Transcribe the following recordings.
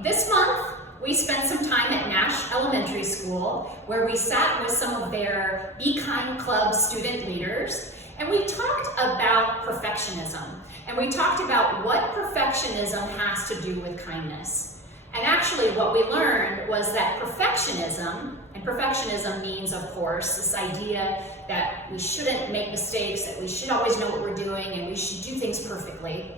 This month, we spent some time at Nash Elementary School where we sat with some of their Be Kind Club student leaders, and we talked about perfectionism. And we talked about what perfectionism has to do with kindness. And actually what we learned was that perfectionism, and perfectionism means, of course, this idea that we shouldn't make mistakes, that we should always know what we're doing, and we should do things perfectly,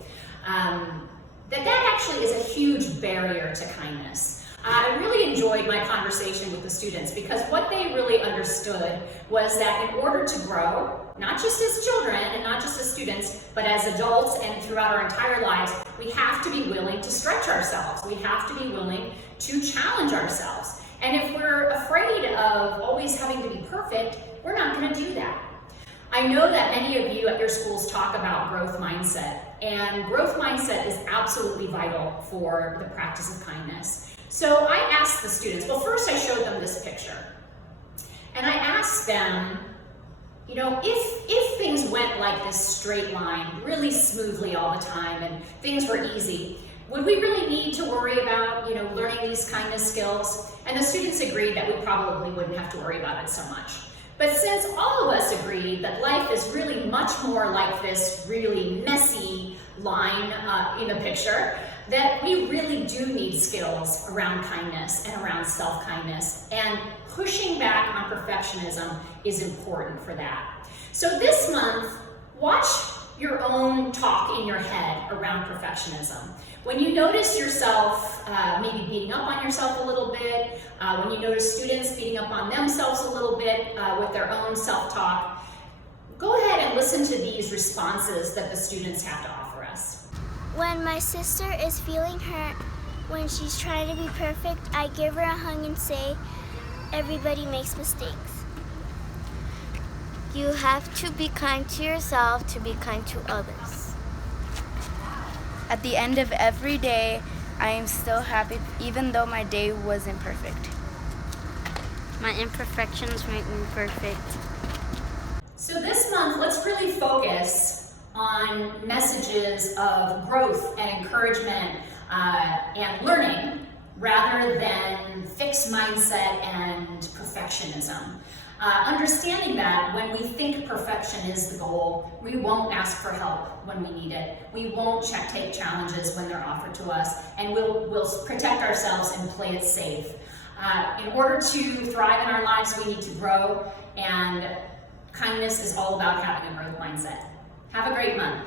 that actually is a huge barrier to kindness. I really enjoyed my conversation with the students because what they really understood was that in order to grow, not just as children and not just as students, but as adults and throughout our entire lives, we have to be willing to stretch ourselves. We have to be willing to challenge ourselves. And if we're afraid of always having to be perfect, we're not going to do that. I know that many of you at your schools talk about growth mindset, and growth mindset is absolutely vital for the practice of kindness. So I asked the students, well, first I showed them this picture, and I asked them, you know, if things went like this straight line, really smoothly all the time, and things were easy, would we really need to worry about, you know, learning these kindness skills? And the students agreed that we probably wouldn't have to worry about it so much. But since all of us agreed that life is really much more like this really messy line in the picture, that we really do need skills around kindness and around self-kindness, and pushing back on perfectionism is important for that. So this month, watch your own talk in your head around perfectionism. When you notice yourself maybe beating up on yourself a little bit, when you notice students beating up on themselves a little bit with their own self-talk, go ahead and listen to these responses that the students have to offer us. When my sister is feeling hurt, when she's trying to be perfect, I give her a hug and say, everybody makes mistakes. You have to be kind to yourself to be kind to others. At the end of every day, I am still happy even though my day wasn't perfect. My imperfections make me perfect. So this month, let's really focus on messages of growth and encouragement and learning rather than fixed mindset and perfectionism. Understanding that when we think perfection is the goal, we won't ask for help when we need it. We won't take challenges when they're offered to us, and we'll protect ourselves and play it safe. In order to thrive in our lives, we need to grow, and kindness is all about having a growth mindset. Have a great month.